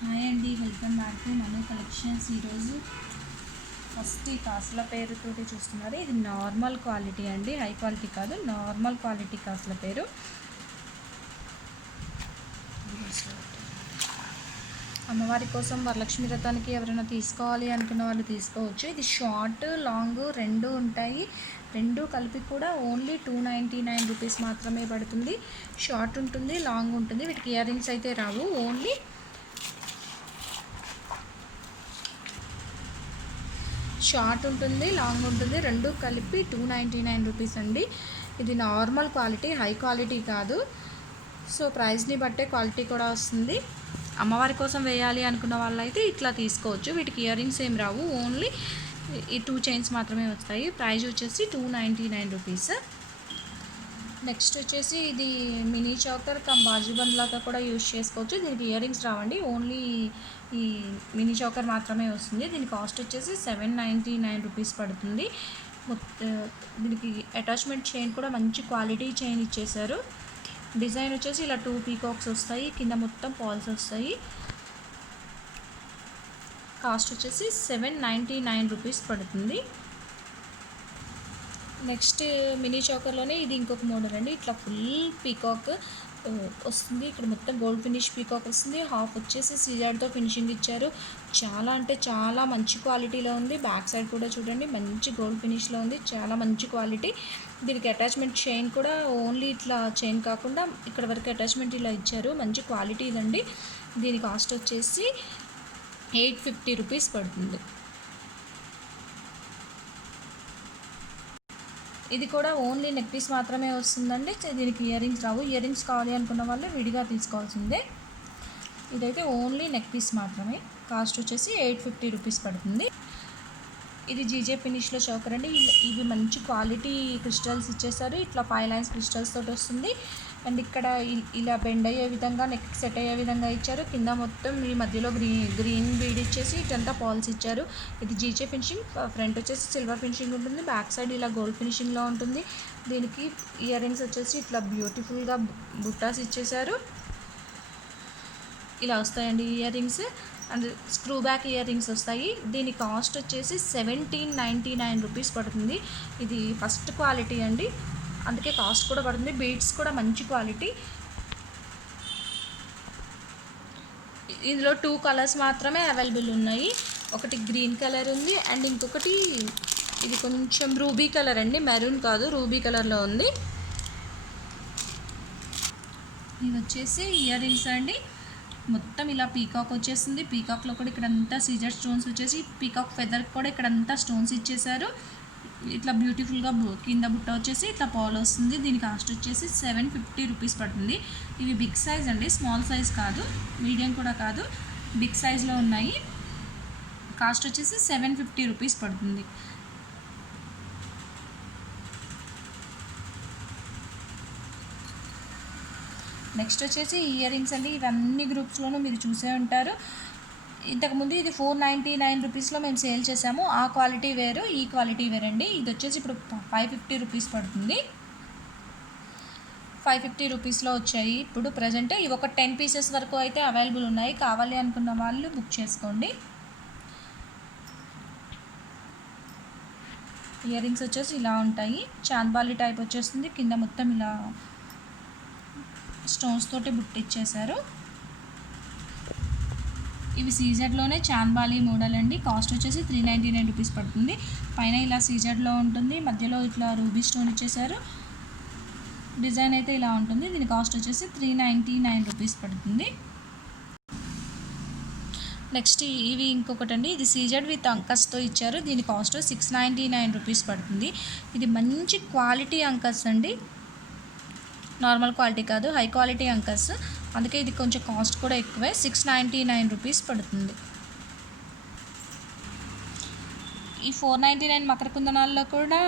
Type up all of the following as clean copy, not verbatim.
Hi అండి, welcome back to Manu collections. ఈరోజు first ఈ కాసుల పేరుతోటి చూస్తున్నారు. ఇది నార్మల్ క్వాలిటీ అండి, హై క్వాలిటీ కాదు, నార్మల్ క్వాలిటీ కాసుల పేరు. అమ్మవారి కోసం వరలక్ష్మి వ్రతానికి ఎవరైనా తీసుకోవాలి అనుకున్న వాళ్ళు తీసుకోవచ్చు. ఇది షార్ట్ లాంగ్ రెండు ఉంటాయి. రెండు కలిపి కూడా ఓన్లీ 299 రూపీస్ మాత్రమే పడుతుంది. షార్ట్ ఉంటుంది, లాంగ్ ఉంటుంది. వీటికి ఇయర్ రింగ్స్ అయితే రావు. ఓన్లీ షార్ట్ ఉంటుంది, లాంగ్ ఉంటుంది, రెండు కలిపి 299 రూపీస్ అండి. ఇది నార్మల్ క్వాలిటీ, హై క్వాలిటీ కాదు. సో ప్రైస్ని బట్టే క్వాలిటీ కూడా వస్తుంది. అమ్మవారి కోసం వేయాలి అనుకున్న వాళ్ళైతే ఇట్లా తీసుకోవచ్చు. వీటికి ఇయర్ రింగ్స్ ఏం రావు, ఓన్లీ ఈ 2 చైన్స్ మాత్రమే వస్తాయి. ప్రైస్ వచ్చేసి 299 రూపీస్. నెక్స్ట్ వచ్చేసి ఇది మినీ చౌకర్ కమ్ బాజుబంద్ లాగా కూడా యూజ్ చేసుకోవచ్చు. దీనికి ఇయర్ రింగ్స్ రావండి, ఓన్లీ ఈ మినీ చౌకర్ మాత్రమే వస్తుంది. దీని కాస్ట్ వచ్చేసి 799 రూపీస్ పడుతుంది. దీనికి అటాచ్మెంట్ చైన్ కూడా మంచి క్వాలిటీ చైన్ ఇచ్చేసారు. డిజైన్ వచ్చేసి ఇలా 2 పీకాక్స్ వస్తాయి, కింద మొత్తం పాల్స్ వస్తాయి. కాస్ట్ వచ్చేసి 799 రూపీస్ పడుతుంది. నెక్స్ట్ మినీ చౌకర్లోనే ఇది ఇంకొక మోడల్ అండి. ఇట్లా ఫుల్ పీకాక్ వస్తుంది. ఇక్కడ మొత్తం గోల్డ్ ఫినిష్ పీకాక్ వస్తుంది. హాఫ్ వచ్చేసి సీజర్తో ఫినిషింగ్ ఇచ్చారు. చాలా అంటే చాలా మంచి క్వాలిటీలో ఉంది. బ్యాక్ సైడ్ కూడా చూడండి, మంచి గోల్డ్ ఫినిష్లో ఉంది, చాలా మంచి క్వాలిటీ. దీనికి అటాచ్మెంట్ చైన్ కూడా ఓన్లీ ఇట్లా చైన్ కాకుండా ఇక్కడ వరకు అటాచ్మెంట్ ఇలా ఇచ్చారు. మంచి క్వాలిటీ ఇదండి. దీని కాస్ట్ వచ్చేసి 850 రూపీస్ పడుతుంది. ఇది కూడా ఓన్లీ నెక్ పీస్ మాత్రమే వస్తుందండి. దీనికి ఇయర్ రింగ్స్ రావు. ఇయర్ రింగ్స్ కావాలి అనుకున్న వాళ్ళు విడిగా తీసుకోవాల్సిందే. ఇదైతే ఓన్లీ నెక్ పీస్ మాత్రమే. కాస్ట్ వచ్చేసి 850 రూపీస్ పడుతుంది. ఇది జీజే ఫినిష్లో చౌకర్ అండి. ఇవి మంచి క్వాలిటీ క్రిస్టల్స్ ఇచ్చేసారు. ఇట్లా 5 లైన్స్ క్రిస్టల్స్ తోటి వస్తుంది. అండ్ ఇక్కడ ఇలా బెండ్ అయ్యే విధంగా, నెక్ సెట్ అయ్యే విధంగా ఇచ్చారు. కింద మొత్తం ఈ మధ్యలో గ్రీన్ బీడ్ ఇచ్చేసి ఇటంతా పాల్స్ ఇచ్చారు. ఇది జీజే ఫినిషింగ్. ఫ్రంట్ వచ్చేసి సిల్వర్ ఫినిషింగ్ ఉంటుంది, బ్యాక్ సైడ్ ఇలా గోల్డ్ ఫినిషింగ్లో ఉంటుంది. దీనికి ఇయర్ రింగ్స్ వచ్చేసి ఇట్లా బ్యూటిఫుల్గా బుట్టాస్ ఇచ్చేసారు. ఇలా వస్తాయండి ear rings. And screw back ear rings వస్తాయి. దీని కాస్ట్ వచ్చేసి 1799 రూపీస్ పడుతుంది. ఇది ఫస్ట్ క్వాలిటీ అండి, అందుకే కాస్ట్ కూడా పడుతుంది. బీడ్స్ కూడా మంచి క్వాలిటీ. ఇందులో 2 కలర్స్ మాత్రమే అవైలబుల్ ఉన్నాయి. ఒకటి గ్రీన్ కలర్ ఉంది, అండ్ ఇంకొకటి ఇది కొంచెం రూబీ కలర్ అండి, మెరూన్ కాదు, రూబీ కలర్లో ఉంది. ఇది వచ్చేసి ఇయర్ రింగ్స్ అండి. మొత్తం ఇలా పీకాక్ వచ్చేసింది. పీకాక్లో కూడా ఇక్కడంతా సీజర్ స్టోన్స్ వచ్చేసి, పీకాక్ ఫెదర్ కూడా ఇక్కడంతా స్టోన్స్ ఇచ్చేసారు. ఇట్లా బ్యూటిఫుల్గా కింద బుట్ట వచ్చేసి ఇట్లా పాల్ వస్తుంది. దీని కాస్ట్ వచ్చేసి 750 రూపీస్ పడుతుంది. ఇవి బిగ్ సైజ్ అండి, స్మాల్ సైజ్ కాదు, మీడియం కూడా కాదు, బిగ్ సైజ్లో ఉన్నాయి. కాస్ట్ వచ్చేసి 750 రూపీస్ పడుతుంది. నెక్స్ట్ వచ్చేసి ఇయర్ రింగ్స్ అండి. ఇవన్నీ గ్రూప్స్లోనూ మీరు చూసే ఉంటారు. ఇంతకుముందు ఇది 499 రూపీస్లో మేము సేల్ చేసాము. ఆ క్వాలిటీ వేరు, ఈ క్వాలిటీ వేరండి. ఇది వచ్చేసి ఇప్పుడు 550 రూపీస్ పడుతుంది. 550 రూపీస్లో వచ్చాయి ఇప్పుడు ప్రజెంట్. ఇవి ఒక 10 పీసెస్ వరకు అయితే అవైలబుల్ ఉన్నాయి. కావాలి అనుకున్న వాళ్ళు బుక్ చేసుకోండి. ఇయర్ రింగ్స్ వచ్చేసి ఇలా ఉంటాయి. చాంద్బాలి టైప్ వచ్చేస్తుంది. కింద మొత్తం ఇలా స్టోన్స్ తోటి బుట్టిచ్చేసారు. ఇవి సీజెడ్లోనే చాంద్బాలి మోడల్ అండి. కాస్ట్ వచ్చేసి 399 రూపీస్ పడుతుంది. పైన ఇలా సీజెడ్లో ఉంటుంది, మధ్యలో ఇట్లా రూబీ స్టోన్ ఇచ్చేసారు. డిజైన్ అయితే ఇలా ఉంటుంది. దీని కాస్ట్ వచ్చేసి 399 రూపీస్ పడుతుంది. నెక్స్ట్ ఇవి ఇంకొకటి అండి. ఇది సీజెడ్ విత్ అంకస్తో ఇచ్చారు. దీని కాస్ట్ 699 రూపీస్ పడుతుంది. ఇది మంచి క్వాలిటీ అంకస్ అండి, నార్మల్ క్వాలిటీ కాదు, హై క్వాలిటీ అంకస్. అందుకే ఇది కొంచెం కాస్ట్ కూడా ఎక్కువే, 699 రూపీస్ పడుతుంది. ఈ 499 మకర కుందనాల్లో కూడా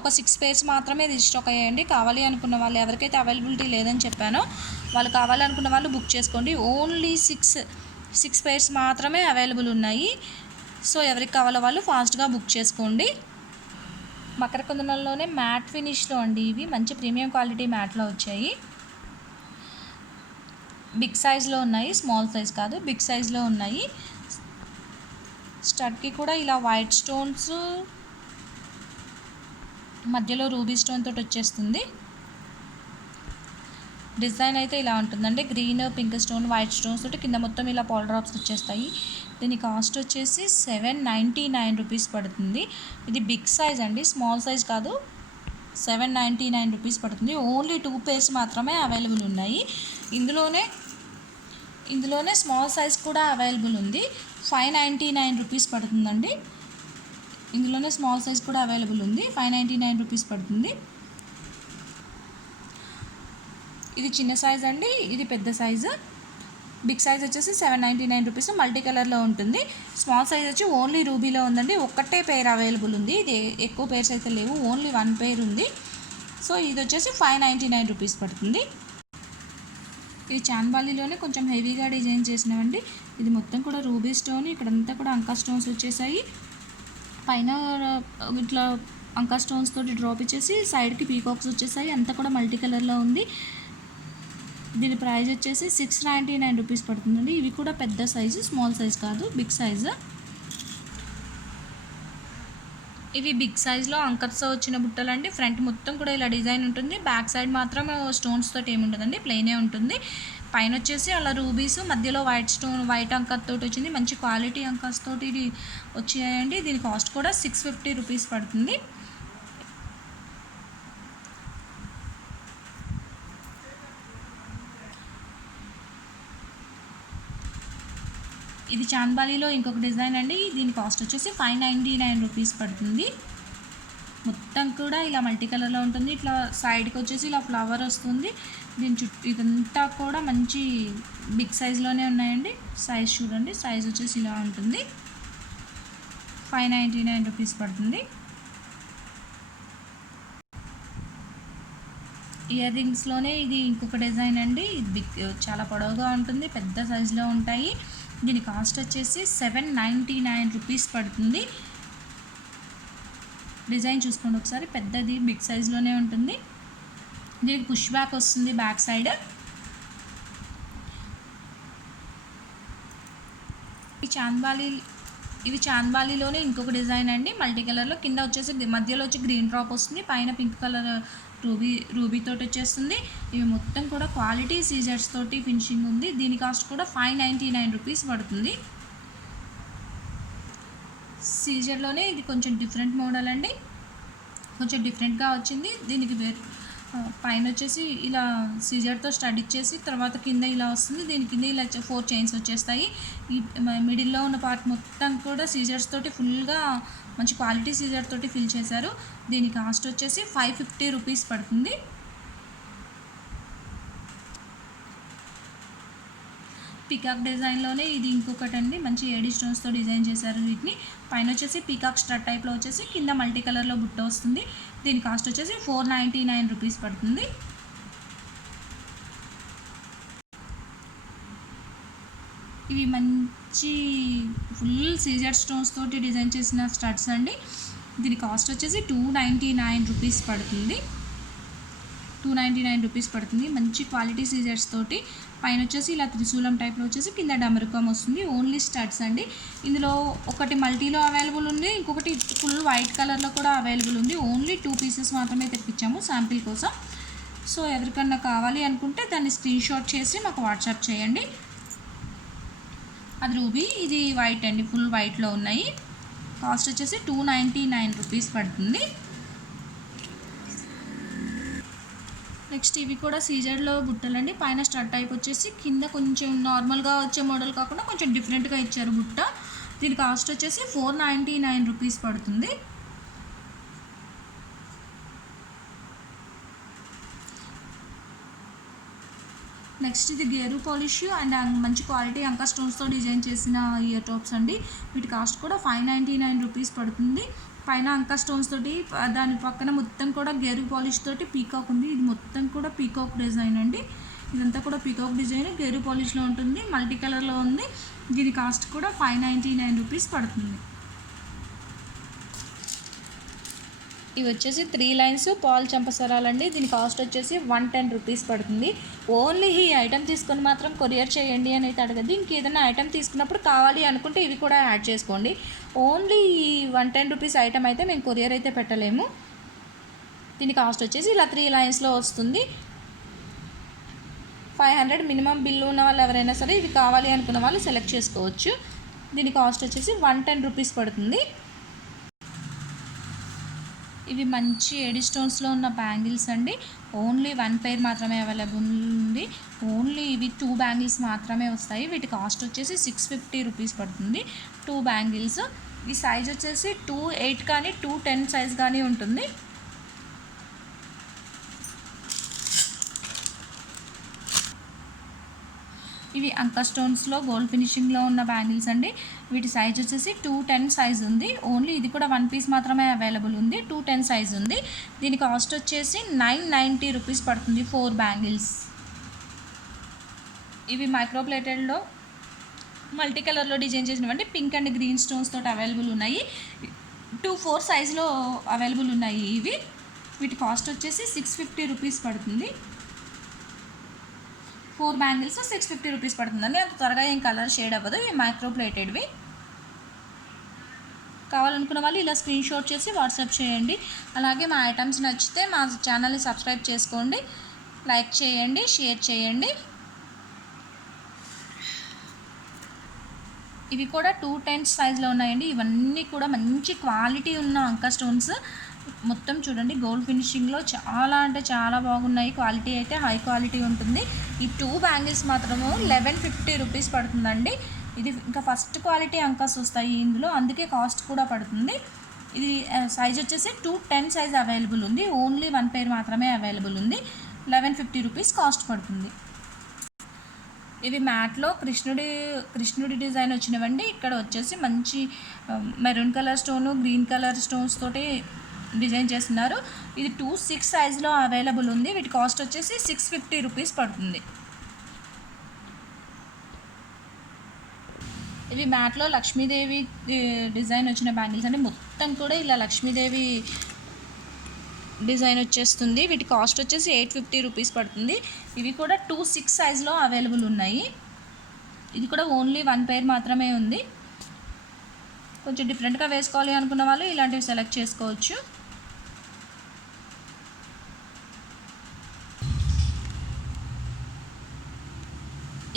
ఒక 6 పేర్స్ మాత్రమే రిజిస్టర్ అయ్యాయండి. కావాలి అనుకున్న వాళ్ళు, ఎవరికైతే అవైలబిలిటీ లేదని చెప్పానో వాళ్ళు కావాలనుకున్న వాళ్ళు బుక్ చేసుకోండి. ఓన్లీ 6 పేర్స్ మాత్రమే అవైలబుల్ ఉన్నాయి. సో ఎవరికి కావాలో వాళ్ళు ఫాస్ట్గా బుక్ చేసుకోండి. మకర కుందనంలోనే మ్యాట్ ఫినిష్లో అండి. ఇవి మంచి ప్రీమియం క్వాలిటీ మ్యాట్లో వచ్చాయి. బిగ్ సైజ్లో ఉన్నాయి, స్మాల్ సైజ్ కాదు, బిగ్ సైజ్లో ఉన్నాయి. స్టడ్కి కూడా ఇలా వైట్ స్టోన్స్ మధ్యలో రూబీ స్టోన్ తోటి వచ్చేస్తుంది. డిజైన్ అయితే ఇలా ఉంటుందండి, green pink stone white stones తోటి కింద మొత్తం ఇలా పాల్ డ్రాప్స్ వచ్చేస్తాయి. దీని కాస్ట్ వచ్చేసి 799 రూపీస్ పడుతుంది. ఇది బిగ్ సైజ్ అండి, స్మాల్ సైజ్ కాదు. 799 రూపీస్ పడుతుంది. ఓన్లీ 2 పేర్స్ మాత్రమే అవైలబుల్ ఉన్నాయి. ఇందులోనే స్మాల్ సైజ్ కూడా అవైలబుల్ ఉంది. 599 రూపీస్ పడుతుందండి. ఇందులోనే స్మాల్ సైజ్ కూడా అవైలబుల్ ఉంది. 599 రూపీస్ పడుతుంది. ఇది చిన్న సైజ్ అండి, ఇది పెద్ద సైజు. బిగ్ సైజ్ వచ్చేసి 799 రూపీస్, మల్టీ కలర్లో ఉంటుంది. స్మాల్ సైజ్ వచ్చి ఓన్లీ రూబీలో ఉందండి. ఒక్కటే పేర్ అవైలబుల్ ఉంది. ఇది ఎక్కువ పేర్స్ అయితే లేవు, ఓన్లీ 1 పేర్ ఉంది. సో ఇది వచ్చేసి 599 రూపీస్ పడుతుంది. ఇది చాన్బాలీలోనే కొంచెం హెవీగా డిజైన్ చేసినవండి. ఇది మొత్తం కూడా రూబీ స్టోన్, ఇక్కడంతా కూడా అంకా స్టోన్స్ వచ్చేసాయి. పైన ఇట్లా అంకా స్టోన్స్ తోటి డ్రాప్ ఇచ్చేసి సైడ్కి పీకాక్స్ వచ్చేసాయి. అంతా కూడా మల్టీ కలర్లో ఉంది. దీని ప్రైస్ వచ్చేసి 699 రూపీస్ పడుతుందండి. ఇవి కూడా పెద్ద సైజు, స్మాల్ సైజ్ కాదు, బిగ్ సైజు. ఇవి బిగ్ సైజ్లో అంకర్స్తో వచ్చిన బుట్టలండి. ఫ్రంట్ మొత్తం కూడా ఇలా డిజైన్ ఉంటుంది, బ్యాక్ సైడ్ మాత్రం స్టోన్స్ తోటి ఏముంటుందండి, ప్లెయినే ఉంటుంది. పైన వచ్చేసి అలా రూబీస్, మధ్యలో వైట్ అంకర్ తోటి వచ్చింది. మంచి క్వాలిటీ అంకర్స్ తోటి ఇది వచ్చాయండి. దీని కాస్ట్ కూడా 650 రూపీస్ పడుతుంది. ఇది చాన్బాలీలో ఇంకొక డిజైన్ అండి. దీని కాస్ట్ వచ్చేసి 599 రూపీస్ పడుతుంది. మొత్తం కూడా ఇలా మల్టీ కలర్లో ఉంటుంది. ఇట్లా సైడ్కి వచ్చేసి ఇలా ఫ్లవర్ వస్తుంది. దీని చుట్టూ ఇదంతా కూడా మంచి బిగ్ సైజ్లోనే ఉన్నాయండి. సైజ్ చూడండి, సైజ్ వచ్చేసి ఇలా ఉంటుంది. 599 రూపీస్ పడుతుంది. ఇయర్ రింగ్స్లోనే ఇది ఇంకొక డిజైన్ అండి. ఇది చాలా పొడవుగా ఉంటుంది, పెద్ద సైజులో ఉంటాయి. దీని కాస్ట్ వచ్చేసి 799 రూపీస్ పడుతుంది. డిజైన్ చూసుకోండి ఒకసారి, పెద్దది బిగ్ సైజ్లోనే ఉంటుంది. దీనికి పుష్ బ్యాక్ వస్తుంది బ్యాక్ సైడ్. ఇవి చాన్బాలీలోనే ఇంకొక డిజైన్ అండి, మల్టీ కలర్లో. కింద వచ్చేసి మధ్యలో వచ్చి గ్రీన్ డ్రాప్ వస్తుంది, పైన పింక్ కలర్ రూబీ తోటి వచ్చేస్తుంది. ఇవి మొత్తం కూడా క్వాలిటీ సీజర్స్ తోటి ఫినిషింగ్ ఉంది. దీని కాస్ట్ కూడా 599 రూపీస్ పడుతుంది. సీజర్లోనే ఇది కొంచెం డిఫరెంట్ మోడల్ అండి, కొంచెం డిఫరెంట్గా వచ్చింది. దీనికి పైన వచ్చేసి ఇలా సీజర్తో స్టడ్ ఇచ్చేసి తర్వాత కింద ఇలా వస్తుంది. దీని కింద ఇలా 4 చైన్స్ వచ్చేస్తాయి. ఈ మిడిల్లో ఉన్న పార్ట్ మొత్తం కూడా సీజర్స్ తోటి ఫుల్గా మంచి క్వాలిటీ సీజర్ తోటి ఫిల్ చేశారు. దీని కాస్ట్ వచ్చేసి 550 రూపీస్ పడుతుంది. పీకాక్ డిజైన్లోనే ఇది ఇంకొకటి అండి, మంచి ఏడీ స్టోన్స్తో డిజైన్ చేశారు వీటిని. పైన వచ్చేసి పీకాక్ స్టడ్ టైప్లో వచ్చేసి కింద మల్టీ కలర్లో బుట్ట వస్తుంది. దీని కాస్ట్ వచ్చేసి 499 రూపీస్ పడుతుంది. ఇవి మంచి ఫుల్ సీజర్ స్టోన్స్ తోటి డిజైన్ చేసిన స్టడ్స్ అండి. దీని కాస్ట్ వచ్చేసి 299 రూపీస్ పడుతుంది. 299 రూపీస్ పడుతుంది. మంచి క్వాలిటీ సీజర్స్ తోటి పైన వచ్చేసి ఇలా త్రిశూలం టైప్లో వచ్చేసి కింద డమరుకం వస్తుంది. ఓన్లీ స్టడ్స్ అండి. ఇందులో ఒకటి మల్టీలో అవైలబుల్ ఉంది, ఇంకొకటి ఫుల్ వైట్ కలర్లో కూడా అవైలబుల్ ఉంది. ఓన్లీ 2 పీసెస్ మాత్రమే తెప్పించాము శాంపిల్ కోసం. సో ఎవరికన్నా కావాలి అనుకుంటే దాన్ని స్క్రీన్ షాట్ చేసి మాకు వాట్సాప్ చేయండి. అది రూబీ, ఇది వైట్ అండి, ఫుల్ వైట్లో ఉన్నాయి. కాస్ట్ వచ్చేసి 299 రూపీస్ పడుతుంది. నెక్స్ట్ ఇవి కూడా సీజర్లో బుట్టలండి. పైన స్టడ్ టైప్ వచ్చేసి కింద కొంచెం నార్మల్గా వచ్చే మోడల్ కాకుండా కొంచెం డిఫరెంట్గా ఇచ్చారు బుట్ట. దీని కాస్ట్ వచ్చేసి 499 రూపీస్ పడుతుంది. నెక్స్ట్ ఇది గేరు పాలిష్ అండ్ మంచి క్వాలిటీ అంకా స్టోన్స్తో డిజైన్ చేసిన ఇయర్ టాప్స్ అండి. వీటి కాస్ట్ కూడా 599 రూపీస్ పడుతుంది. పైన అంకా స్టోన్స్ తోటి, దాని పక్కన మొత్తం కూడా గేరు పాలిష్ తోటి పీకాక్ ఉంది. ఇది మొత్తం కూడా పీకాక్ డిజైన్ అండి. ఇదంతా కూడా పీకాక్ డిజైన్ గేరు పాలిష్లో ఉంటుంది, మల్టీ కలర్లో ఉంది. దీని కాస్ట్ కూడా 599 రూపీస్ పడుతుంది. ఇవి వచ్చేసి 3 లైన్స్ పాల్ చంపసరాలండి. దీని కాస్ట్ వచ్చేసి 110 రూపీస్ పడుతుంది. ఓన్లీ ఈ ఐటమ్ తీసుకొని మాత్రం కొరియర్ చేయండి అని అయితే అడగద్దు. ఇంకేదైనా ఐటమ్ తీసుకున్నప్పుడు కావాలి అనుకుంటే ఇవి కూడా యాడ్ చేసుకోండి. ఓన్లీ ఈ 110 రూపీస్ ఐటమ్ అయితే మేము కొరియర్ అయితే పెట్టలేము. దీని కాస్ట్ వచ్చేసి ఇలా 3 లైన్స్లో వస్తుంది. 500 మినిమం బిల్లు ఉన్న వాళ్ళు ఎవరైనా సరే ఇవి కావాలి అనుకున్న వాళ్ళు సెలెక్ట్ చేసుకోవచ్చు. దీని కాస్ట్ వచ్చేసి 110 రూపీస్ పడుతుంది. ఇవి మంచి ఎడి స్టోన్స్లో ఉన్న బ్యాంగిల్స్ అండి. ఓన్లీ 1 పెయిర్ మాత్రమే అవైలబుల్ ఉంది. ఓన్లీ ఇవి 2 బ్యాంగిల్స్ మాత్రమే వస్తాయి. వీటి కాస్ట్ వచ్చేసి 650 రూపీస్ పడుతుంది. 2 బ్యాంగిల్స్. ఈ సైజ్ వచ్చేసి 2.8 కానీ 2.10 సైజ్ కానీ ఉంటుంది. ఇవి అంకా స్టోన్స్లో గోల్డ్ ఫినిషింగ్లో ఉన్న బ్యాంగిల్స్ అండి. వీటి సైజ్ వచ్చేసి 210 సైజ్ ఉంది. ఓన్లీ ఇది కూడా 1 పీస్ మాత్రమే అవైలబుల్ ఉంది. 210 సైజ్ ఉంది. దీని కాస్ట్ వచ్చేసి 990 రూపీస్ పడుతుంది. 4 బ్యాంగిల్స్. ఇవి మైక్రోప్లేటెడ్లో మల్టీ కలర్లో డిజైన్ చేసినవంటి పింక్ అండ్ గ్రీన్ స్టోన్స్ తోటి అవైలబుల్ ఉన్నాయి. 2-4 సైజులో అవైలబుల్ ఉన్నాయి ఇవి. వీటి కాస్ట్ వచ్చేసి 650 రూపీస్ పడుతుంది. 4 బ్యాంగిల్స్ 650 రూపీస్ పడుతుందండి. అంత త్వరగా ఏం కలర్ షేడ్ అవ్వదు. ఇవి మైక్రోప్లేటెడ్వి. కావాలనుకున్న వాళ్ళు ఇలా స్క్రీన్ షాట్ చేసి వాట్సాప్ చేయండి. అలాగే మా ఐటమ్స్ నచ్చితే మా ఛానల్ని సబ్స్క్రైబ్ చేసుకోండి, లైక్ చేయండి, షేర్ చేయండి. ఇవి కూడా 210 సైజులో ఉన్నాయండి. ఇవన్నీ కూడా మంచి క్వాలిటీ ఉన్న అంకా స్టోన్స్. మొత్తం చూడండి గోల్డ్ ఫినిషింగ్లో చాలా అంటే చాలా బాగున్నాయి. క్వాలిటీ అయితే హై క్వాలిటీ ఉంటుంది. ఈ 2 బ్యాంగిల్స్ మాత్రము 1150 రూపీస్ పడుతుందండి. ఇది ఇంకా ఫస్ట్ క్వాలిటీ అంకాస్ వస్తాయి ఇందులో, అందుకే కాస్ట్ కూడా పడుతుంది. ఇది సైజ్ వచ్చేసి 210 సైజ్ అవైలబుల్ ఉంది. ఓన్లీ 1 పెయిర్ మాత్రమే అవైలబుల్ ఉంది. 1150 రూపీస్ కాస్ట్ పడుతుంది. ఇవి మ్యాట్లో కృష్ణుడి డిజైన్ వచ్చినవండి. ఇక్కడ వచ్చేసి మంచి maroon colour stone, green colour stones తోటి డిజైన్ చేస్తున్నారు. ఇది 2-6 సైజులో అవైలబుల్ ఉంది. వీటి కాస్ట్ వచ్చేసి 650 రూపీస్ పడుతుంది. ఇవి మ్యాట్లో లక్ష్మీదేవి డిజైన్ వచ్చిన బ్యాంగిల్స్ అండి. మొత్తం కూడా ఇలా లక్ష్మీదేవి డిజైన్ వచ్చేస్తుంది. వీటి కాస్ట్ వచ్చేసి 850 రూపీస్ పడుతుంది. ఇవి కూడా 2-6 సైజులో అవైలబుల్ ఉన్నాయి. ఇది కూడా ఓన్లీ 1 పెయిర్ మాత్రమే ఉంది. కొంచెం డిఫరెంట్గా వేసుకోవాలి అనుకున్న వాళ్ళు ఇలాంటివి సెలెక్ట్ చేసుకోవచ్చు.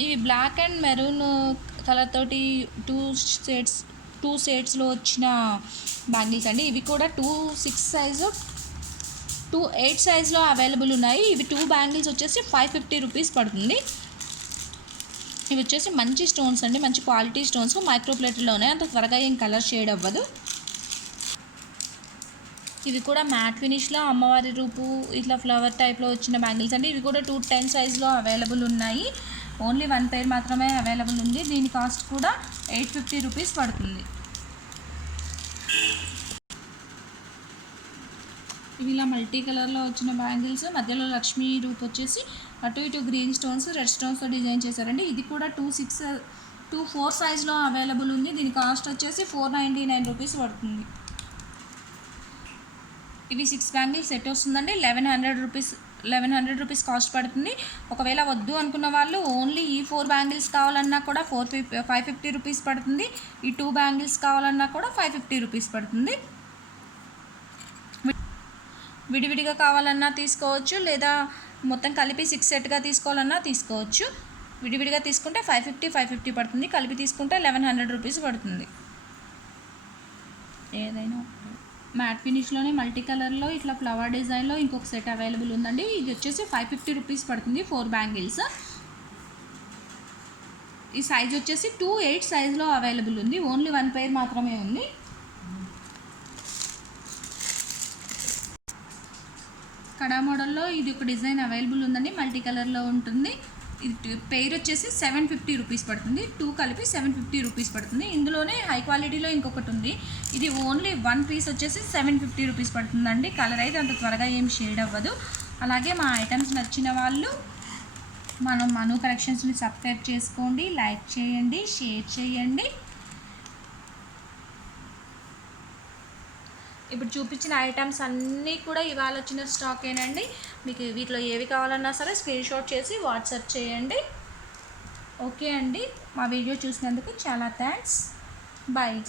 ఇవి బ్లాక్ అండ్ మెరూన్ కలర్ తోటి 2 షేడ్స్లో వచ్చిన బ్యాంగిల్స్ అండి. ఇవి కూడా 2-6 సైజు 2-8 సైజులో అవైలబుల్ ఉన్నాయి. ఇవి 2 బ్యాంగిల్స్ వచ్చేసి 550 రూపీస్ పడుతుంది. ఇవి వచ్చేసి మంచి స్టోన్స్ అండి, మంచి క్వాలిటీ స్టోన్స్. మైక్రోప్లేట్లోనే అంత త్వరగా ఏం కలర్ షేడ్ అవ్వదు. ఇవి కూడా మ్యాట్ ఫినిష్లో అమ్మవారి రూపు ఇట్లా ఫ్లవర్ టైప్లో వచ్చిన బ్యాంగిల్స్ అండి. ఇవి కూడా 210 సైజులో అవైలబుల్ ఉన్నాయి. ఓన్లీ 1 పెయిర్ మాత్రమే అవైలబుల్ ఉంది. దీని కాస్ట్ కూడా 850 రూపీస్ పడుతుంది. ఇవి ఇలా మల్టీ కలర్లో వచ్చిన బ్యాంగిల్స్. మధ్యలో లక్ష్మీ రూప్ వచ్చేసి అటు ఇటు గ్రీన్ స్టోన్స్, రెడ్ స్టోన్స్తో డిజైన్ చేశారండి. ఇది కూడా 2-4 సైజులో అవైలబుల్ ఉంది. దీని కాస్ట్ వచ్చేసి 499 రూపీస్ పడుతుంది. ఇవి 6 బ్యాంగిల్స్ సెట్ వస్తుందండి. 1100 రూపీస్ కాస్ట్ పడుతుంది. ఒకవేళ వద్దు అనుకున్న వాళ్ళు ఓన్లీ ఈ 4 బ్యాంగిల్స్ కావాలన్నా కూడా 550 రూపీస్ పడుతుంది. ఈ 2 బ్యాంగిల్స్ కావాలన్నా కూడా 550 రూపీస్ పడుతుంది. విడివిడిగా కావాలన్నా తీసుకోవచ్చు, లేదా మొత్తం కలిపి 6 సెట్గా తీసుకోవాలన్నా తీసుకోవచ్చు. విడివిడిగా తీసుకుంటే 550 పడుతుంది. కలిపి తీసుకుంటే 1100 రూపీస్ పడుతుంది. ఏదైనా మ్యాట్ ఫినిష్లోనే మల్టీ కలర్లో ఇట్లా ఫ్లవర్ డిజైన్లో ఇంకొక సెట్ అవైలబుల్ ఉందండి. ఇది వచ్చేసి 550 రూపీస్ పడుతుంది. 4 బ్యాంగిల్స్. ఈ సైజ్ వచ్చేసి 2-8 సైజులో అవైలబుల్ ఉంది. ఓన్లీ 1 పెయిర్ మాత్రమే ఉంది. కడా మోడల్లో ఇది ఒక డిజైన్ అవైలబుల్ ఉందండి. మల్టీ కలర్లో ఉంటుంది. ఇది పెయిర్ వచ్చేసి 750 రూపీస్ పడుతుంది. 2 కలిపి 750 రూపీస్ పడుతుంది. ఇందులోనే హై క్వాలిటీలో ఇంకొకటి ఉంది. ఇది ఓన్లీ 1 పీస్ వచ్చేసి 750 రూపీస్ పడుతుందండి. కలర్ అయితే అంత త్వరగా ఏం షేడ్ అవ్వదు. అలాగే మా ఐటమ్స్ నచ్చిన వాళ్ళు మనం మను కలెక్షన్స్ని సబ్స్క్రైబ్ చేసుకోండి, లైక్ చేయండి, షేర్ చేయండి. ఇప్పుడు చూపించిన ఐటమ్స్ అన్నీ కూడా ఇవాళ వచ్చిన స్టాకేనండి. మీకు వీటిలో ఏవి కావాలన్నా సరే స్క్రీన్ షాట్ చేసి వాట్సాప్ చేయండి. ఓకే అండి, మా వీడియో చూసినందుకు చాలా థ్యాంక్స్. బాయ్.